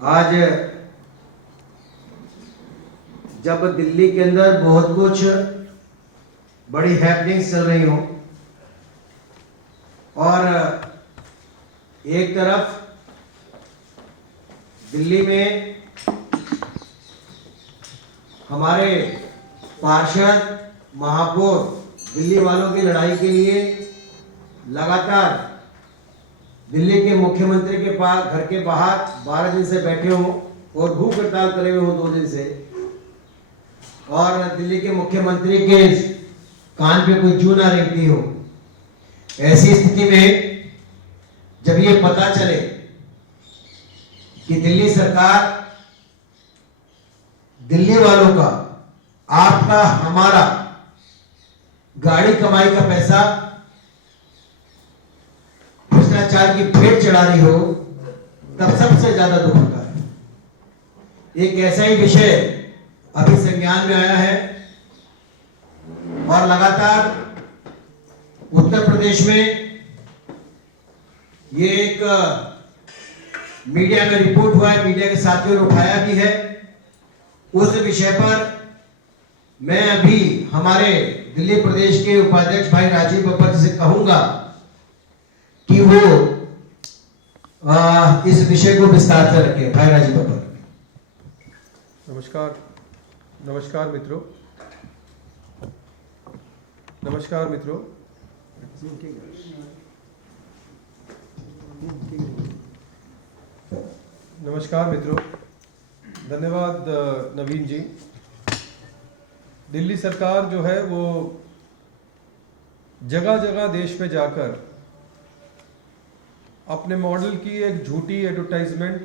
आज जब दिल्ली के अंदर बहुत कुछ बड़ी हैपनिंग्स चल रही हो और एक तरफ दिल्ली में हमारे पार्षद महापौर दिल्ली वालों की लड़ाई के लिए लगातार दिल्ली के मुख्यमंत्री के पास घर के बाहर 12 दिन से बैठे हों और भूख हड़ताल करे हुए हों 2 दिन से, और दिल्ली के मुख्यमंत्री के कान पे कोई जू ना रेंगती हो। ऐसी स्थिति में जब ये पता चले कि दिल्ली सरकार दिल्ली वालों का, आपका, हमारा गाड़ी कमाई का पैसा भ्रष्टाचार की भेंट चढ़ा रही हो, तब सबसे ज्यादा दुख होता है। एक ऐसा ही विषय अभी संज्ञान में आया है और लगातार उत्तर प्रदेश में ये एक मीडिया में रिपोर्ट हुआ है, मीडिया के साथियों ने उठाया भी है। उस विषय पर मैं अभी हमारे दिल्ली प्रदेश के उपाध्यक्ष भाई राजीव बब्बर जी से कहूंगा कि वो इस विषय को विस्तार से रखें। भाई राजीव बब्बर। नमस्कार मित्रों। धन्यवाद नवीन जी। दिल्ली सरकार जो है वो जगह जगह देश में जाकर अपने मॉडल की एक झूठी एडवर्टाइजमेंट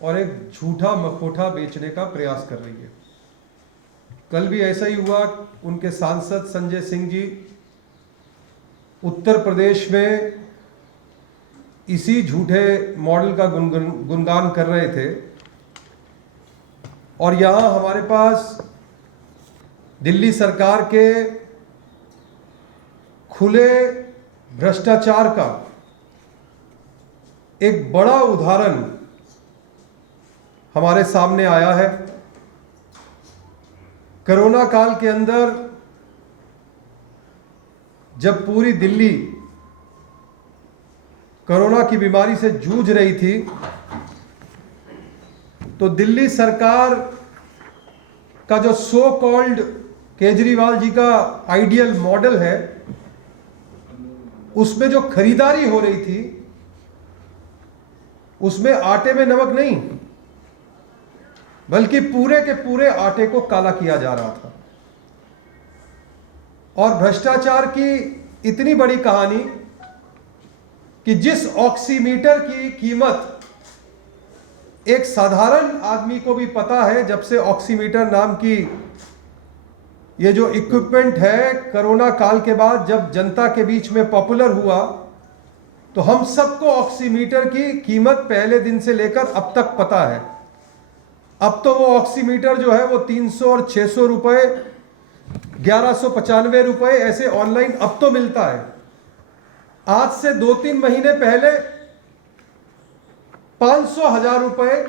और एक झूठा मखौटा बेचने का प्रयास कर रही है। कल भी ऐसा ही हुआ। उनके सांसद संजय सिंह जी उत्तर प्रदेश में इसी झूठे मॉडल का गुणगान कर रहे थे, और यहां हमारे पास दिल्ली सरकार के खुले भ्रष्टाचार का एक बड़ा उदाहरण हमारे सामने आया है। कोरोना काल के अंदर जब पूरी दिल्ली कोरोना की बीमारी से जूझ रही थी, तो दिल्ली सरकार का जो सो कॉल्ड केजरीवाल जी का आइडियल मॉडल है, उसमें जो खरीदारी हो रही थी उसमें आटे में नमक नहीं, बल्कि पूरे के पूरे आटे को काला किया जा रहा था। और भ्रष्टाचार की इतनी बड़ी कहानी कि जिस ऑक्सीमीटर की कीमत एक साधारण आदमी को भी पता है, जब से ऑक्सीमीटर नाम की ये जो इक्विपमेंट है कोरोना काल के बाद जब जनता के बीच में पॉपुलर हुआ, तो हम सबको ऑक्सीमीटर की कीमत पहले दिन से लेकर अब तक पता है। अब तो वो ऑक्सीमीटर जो है वो 300 और 600 रुपए, 1195 रुपए ऐसे ऑनलाइन अब तो मिलता है। आज से 2-3 महीने पहले 500,000 रुपए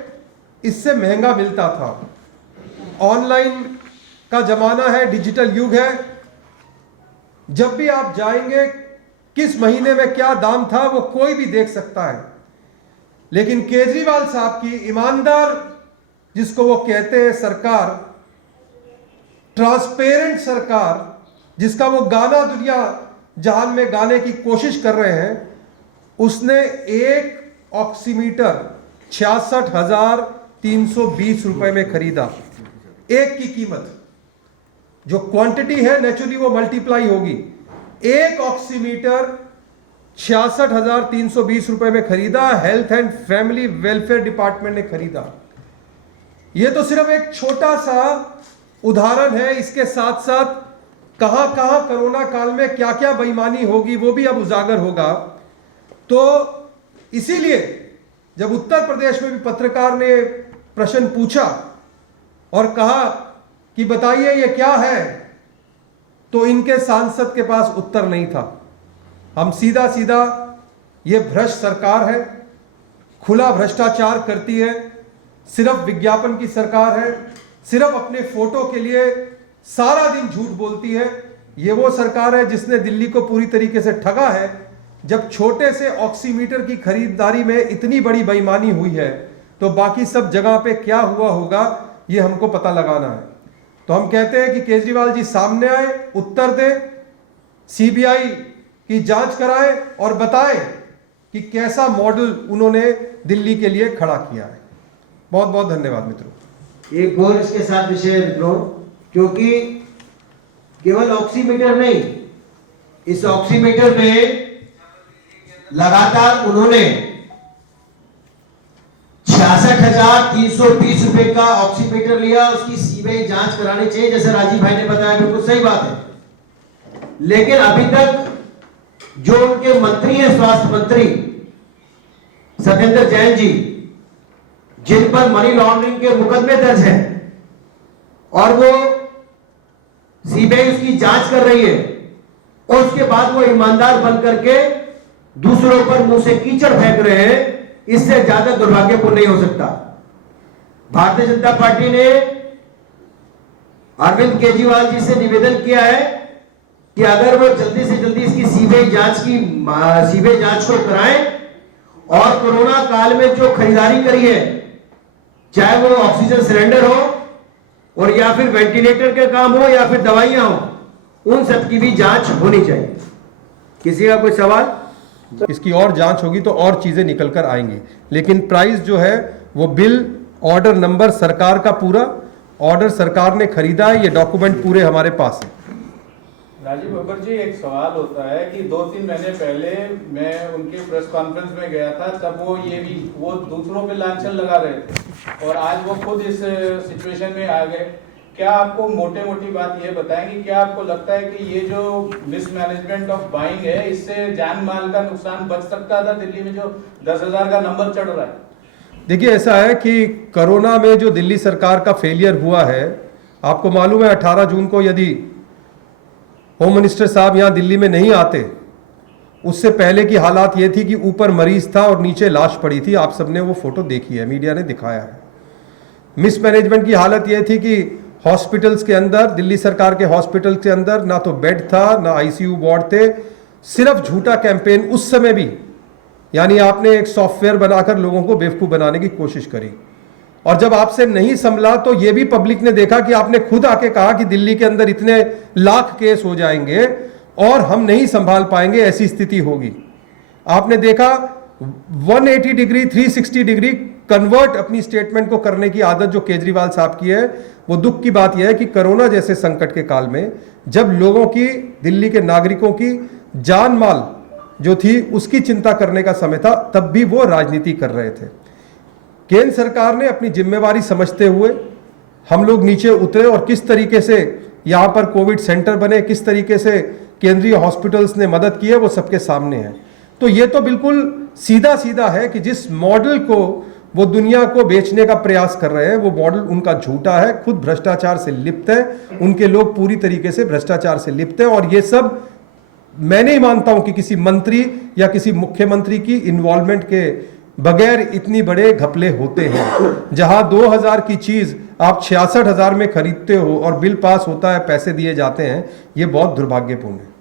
इससे महंगा मिलता था। ऑनलाइन का जमाना है, डिजिटल युग है। जब भी आप जाएंगे, किस महीने में क्या दाम था वो कोई भी देख सकता है। लेकिन केजरीवाल साहब की ईमानदार, जिसको वो कहते हैं सरकार, ट्रांसपेरेंट सरकार, जिसका वो गाना दुनिया जहान में गाने की कोशिश कर रहे हैं, उसने एक ऑक्सीमीटर 66,320 रुपए में खरीदा। एक की कीमत, जो क्वांटिटी है नेचुरली वो मल्टीप्लाई होगी। एक ऑक्सीमीटर 66,320 रुपए में खरीदा। Health and family welfare department ने खरीदा। यह तो सिर्फ एक छोटा सा उदाहरण है। इसके साथ साथ कहां कहां कोरोना काल में क्या क्या बेईमानी होगी वो भी अब उजागर होगा। तो इसीलिए जब उत्तर प्रदेश में भी पत्रकार ने प्रश्न पूछा और कहा कि बताइए ये क्या है, तो इनके सांसद के पास उत्तर नहीं था। हम सीधा सीधा ये भ्रष्ट सरकार है, खुला भ्रष्टाचार करती है, सिर्फ विज्ञापन की सरकार है, सिर्फ अपने फोटो के लिए सारा दिन झूठ बोलती है। ये वो सरकार है जिसने दिल्ली को पूरी तरीके से ठगा है। जब छोटे से ऑक्सीमीटर की खरीदारी में इतनी बड़ी बेईमानी हुई है तो बाकी सब जगह पे क्या हुआ होगा ये हमको पता लगाना है। तो हम कहते हैं कि केजरीवाल जी सामने आए, उत्तर दें, सीबीआई की जांच कराएं और बताएं कि कैसा मॉडल उन्होंने दिल्ली के लिए खड़ा किया है। बहुत बहुत धन्यवाद मित्रों। एक और इसके साथ विषय है मित्रों, क्योंकि केवल ऑक्सीमीटर नहीं, इस ऑक्सीमीटर में लगातार उन्होंने 66,320 रुपए का ऑक्सीमीटर लिया। उसकी सीबीआई जांच करानी चाहिए, जैसे राजीव भाई ने बताया, बिल्कुल सही बात है। लेकिन अभी तक जो उनके मंत्री हैं, स्वास्थ्य मंत्री सत्येंद्र जैन जी, जिन पर मनी लॉन्ड्रिंग के मुकदमे दर्ज हैं और वो सीबीआई उसकी जांच कर रही है, और उसके बाद वो ईमानदार बन करके दूसरों पर मुंह से कीचड़ फेंक रहे हैं, इससे ज्यादा दुर्भाग्यपूर्ण नहीं हो सकता। भारतीय जनता पार्टी ने अरविंद केजरीवाल जी से निवेदन किया है कि अगर वो जल्दी से जल्दी इसकी सीबीआई जांच को कराएं और कोरोना काल में जो खरीदारी करी है, चाहे वो ऑक्सीजन सिलेंडर हो और या फिर वेंटिलेटर के काम हो या फिर दवाइयां हो, उन सब की भी जांच होनी चाहिए। किसी का कोई सवाल? इसकी और जांच होगी तो और चीजें निकल कर आएंगी, लेकिन प्राइस जो है वो बिल ऑर्डर नंबर सरकार का पूरा ऑर्डर सरकार ने खरीदा है, ये डॉक्यूमेंट पूरे हमारे पास है। राजीव बब्बर जी, एक सवाल होता है कि 2-3 महीने पहले मैं उनके प्रेस कॉन्फ्रेंस में गया था, तब वो दूसरों पे लांछन लगा रहे थे और आज वो खुद इस सिचुएशन में आ गए। क्या आपको मोटी बात ये बताएंगे, क्या आपको लगता है कि ये जो मिसमैनेजमेंट ऑफ बाइंग है, इससे जान माल का नुकसान बच सकता था दिल्ली में जो 10,000 का नंबर चढ़ रहा है? देखिए, ऐसा है कि कोरोना में जो दिल्ली सरकार का फेलियर हुआ है, आपको मालूम है 18 जून को यदि होम मिनिस्टर साहब यहाँ दिल्ली में नहीं आते, उससे पहले की हालात ये थी कि ऊपर मरीज था और नीचे लाश पड़ी थी। आप सबने वो फोटो देखी है, मीडिया ने दिखाया है। मिसमैनेजमेंट की हालत ये थी कि हॉस्पिटल्स के अंदर, दिल्ली सरकार के हॉस्पिटल्स के अंदर ना तो बेड था, ना आईसीयू वार्ड थे, सिर्फ झूठा कैंपेन उस समय भी, यानी आपने एक सॉफ्टवेयर बनाकर लोगों को बेवकूफ़ बनाने की कोशिश करी। और जब आपसे नहीं संभला तो ये भी पब्लिक ने देखा कि आपने खुद आके कहा कि दिल्ली के अंदर इतने लाख केस हो जाएंगे और हम नहीं संभाल पाएंगे, ऐसी स्थिति होगी। आपने देखा 180 डिग्री 360 डिग्री कन्वर्ट अपनी स्टेटमेंट को करने की आदत जो केजरीवाल साहब की है। वो दुख की बात यह है कि कोरोना जैसे संकट के काल में जब लोगों की, दिल्ली के नागरिकों की जान माल जो थी उसकी चिंता करने का समय था, तब भी वो राजनीति कर रहे थे। केंद्र सरकार ने अपनी जिम्मेवारी समझते हुए हम लोग नीचे उतरे और किस तरीके से यहाँ पर कोविड सेंटर बने, किस तरीके से केंद्रीय हॉस्पिटल्स ने मदद की है, वो सबके सामने है। तो ये तो बिल्कुल सीधा सीधा है कि जिस मॉडल को वो दुनिया को बेचने का प्रयास कर रहे हैं, वो मॉडल उनका झूठा है, खुद भ्रष्टाचार से लिप्त है, उनके लोग पूरी तरीके से भ्रष्टाचार से लिप्त है। और ये सब मैं नहीं मानता हूं कि किसी मंत्री या किसी मुख्यमंत्री की इन्वॉल्वमेंट के बगैर इतनी बड़े घपले होते हैं। जहां 2,000 की चीज आप 66,000 में खरीदते हो और बिल पास होता है, पैसे दिए जाते हैं, ये बहुत दुर्भाग्यपूर्ण है।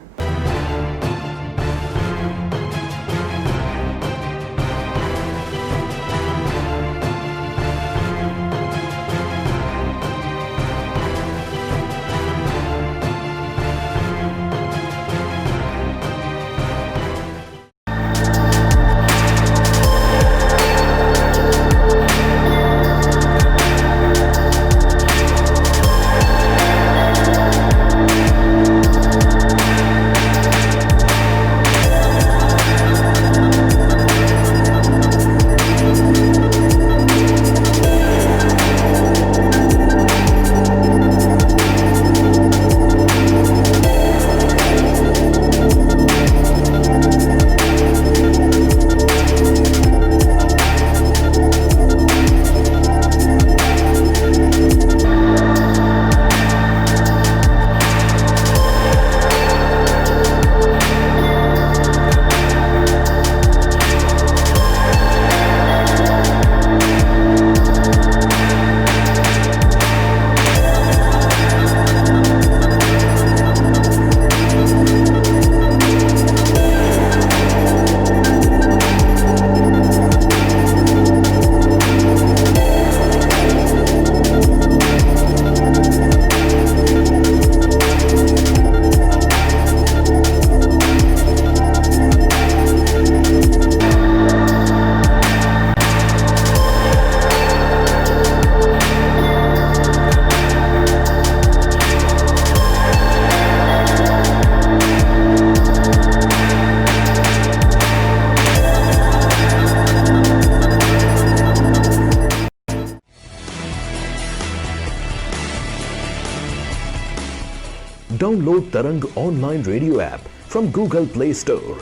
Download Tarang online radio app from Google Play Store.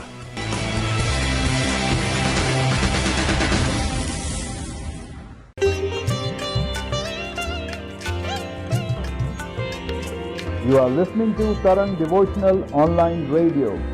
You are listening to Tarang Devotional Online Radio.